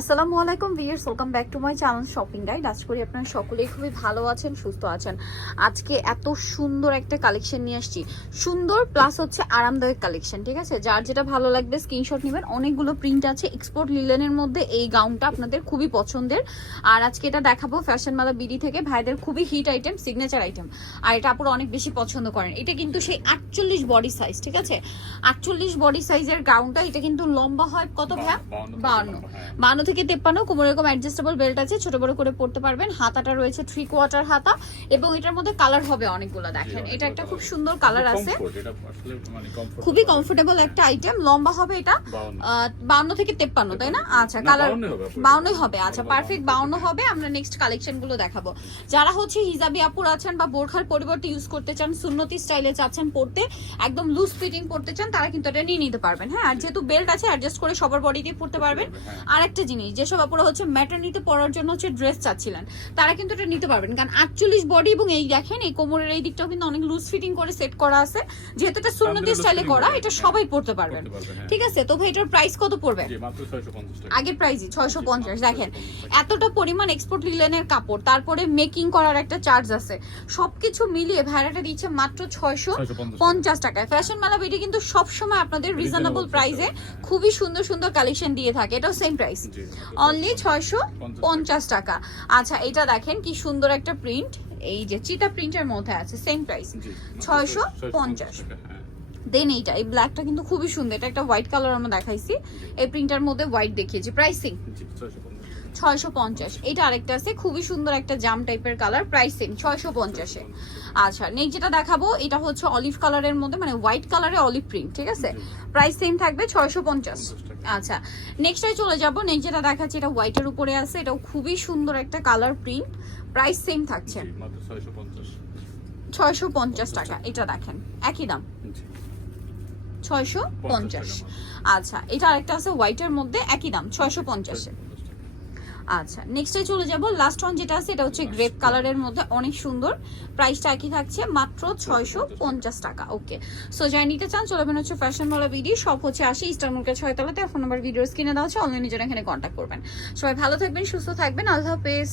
আসসালামু আলাইকুম viewers welcome back to my channel shopping guide আজ করি আপনারা সকলেই খুবই ভালো আছেন সুস্থ আছেন। আজকে এত সুন্দর একটা কালেকশন নিয়ে আসছি। সুন্দর প্লাস হচ্ছে আরামদায়ক কালেকশন ঠিক আছে? যার যেটা ভালো লাগবে স্ক্রিনশট নেবেন। অনেকগুলো প্রিন্ট আছে। এক্সপোর্ট লিলেনের মধ্যে এই গাউনটা আপনাদের খুবই পছন্দের। আর আজকে এটা দেখাবো ফ্যাশন মালা বিডি থেকে। ভাইদের খুবই হিট আইটেম সিগনেচার আইটেম আর এটা আপুরা অনেক বেশি পছন্দ করেন। এটা কিন্তু সেই আটচল্লিশ বডি সাইজ ঠিক আছে? আটচল্লিশ বডি সাইজের গাউনটা এটা কিন্তু লম্বা হয় কত ভাইয়া? বাউন্ন। বান্ন থেকে তেপ্পান্ন কোমর এরকম অ্যাডজাস্টেবল বেল্ট আছে ছোট বড় করে পড়তে পারবেন। হাতাটা রয়েছে থ্রি কোয়ার্টার হাতা এবং এটার মধ্যে কালার হবে অনেকগুলো দেখেন। এটা একটা খুব সুন্দর কালার আছে। মানে খুবই কমফোর্টেবল একটা আইটেম লম্বা হবে এটা। বাউন্ন। থেকে তেপ্পান্ন তাই না? আচ্ছা কালার 52 হবে বাউন্নই হবে। আচ্ছা পারফেক্ট বাউন্ন হবে। আমরা নেক্সট কালেকশনগুলো দেখাবো। যারা হচ্ছে হিজাবি আপুর আছেন বা বোরখার পরিবর্তে ইউজ করতে চান সুন্নতি স্টাইলে চাচ্ছেন পড়তে একদম লুজ ফিটিং পড়তে চান তারা কিন্তু এটা নিয়ে নিতে পারবেন। হ্যাঁ আর যেহেতু বেল্ট আছে অ্যাডজাস্ট করে সবার বডিতে পড়তে পারবেন। হ্যাঁ। আর একটা জিনিস যেসব আপুরা হচ্ছে ম্যাটার্নিতে পরার জন্য হচ্ছে ড্রেস চাচ্ছিলেন তারা কিন্তু এটা নিতে পারবেন কারণ আটচল্লিশ বডি এবং এই দেখেন এই কোমরের এই দিকটাও কিন্তু অনেক লুজ ফিটিং করে সেট করা আছে। যেহেতু এটা সুন্নতি স্টাইলে করা এটা হ্যাঁ। সবাই পড়তে পারবেন। হ্যাঁ। ঠিক আছে তো ভাই এটার প্রাইস কত পড়বে? জি, মাত্র 650 আগের প্রাইসই ছয়শো পঞ্চাশ দেখেন। এতটা পরিমাণ এক্সপোর্ট লিলেনের কাপড় তারপরে মেকিং করার একটা চার্জ আছে। সবকিছু মিলিয়ে ভাড়াটা দিচ্ছে মাত্র ছয়শো পঞ্চাশ টাকায়। ফ্যাশন মেলা বেটি কিন্তু সবসময় আপনাদের রিজনেবল প্রাইসে। খুবই সুন্দর সুন্দর কালেকশন দিয়ে থাকে। এটাও সেম প্রাইস অনলি ছয়শো পঞ্চাশ টাকা। আচ্ছা এটা দেখেন কি সুন্দর একটা প্রিন্ট এই যে চিতা প্রিন্টের মধ্যে আছে সেম প্রাইস ছয়শো 650 টাকা, হ্যাঁ। দেন এইটা এই ব্ল্যাকটা কিন্তু খুবই সুন্দর। এটা একটা হোয়াইট কালার আমরা দেখাইছি। এই প্রিন্টার মধ্যে হোয়াইট দেখিয়েছি। প্রাইসিং জি, 650 ছয়শো পঞ্চাশ। এটা আরেকটা আছে খুবই সুন্দর একটা জাম টাইপের কালার প্রাইস সেম ছয়শো পঞ্চাশে। আচ্ছা নেক্সট যেটা দেখাবো এটা হচ্ছে অলিভ কালারের মধ্যে মানে হোয়াইট কালারে অলিভ প্রিন্ট ঠিক আছে? প্রাইস সেম থাকবে ছয়শো পঞ্চাশ। আচ্ছা নেক্সটে চলে যাব নেক্সট যেটা দেখাচ্ছে এটা হোয়াইটের উপরে আছে এটাও খুবই সুন্দর একটা কালার প্রিন্ট প্রাইস সেম থাকছে। জি, মাত্র 650 ছয়শো পঞ্চাশ টাকা এটা দেখেন একই দাম। ছয়শো পঞ্চাশ। আচ্ছা এটা আরেকটা আছে হোয়াইটের মধ্যে একই দাম ছয়শো পঞ্চাশে। 650 টাকা। আচ্ছা নেক্সটে চলে যাব। লাস্ট ওয়ান যেটা আছে, এটা হচ্ছে গ্রেপ কালারের মধ্যে অনেক সুন্দর। প্রাইসটা একই থাকছে, মাত্র ছয়শো পঞ্চাশ টাকা। ওকে সো যাই নিতে চান চলবেন হচ্ছে ফ্যাশন মালা ভিডিও সব হচ্ছে আসি ইস্টার মার্কেট ছয়তলাতে। ফোন নাম্বার ভিডিওস কিনে দেওয়া হচ্ছে অনলাইনে যারা এখানে কন্ট্যাক্ট করবেন। সবাই ভালো থাকবেন, সুস্থ থাকবেন, আল্লাহ হাফেজ।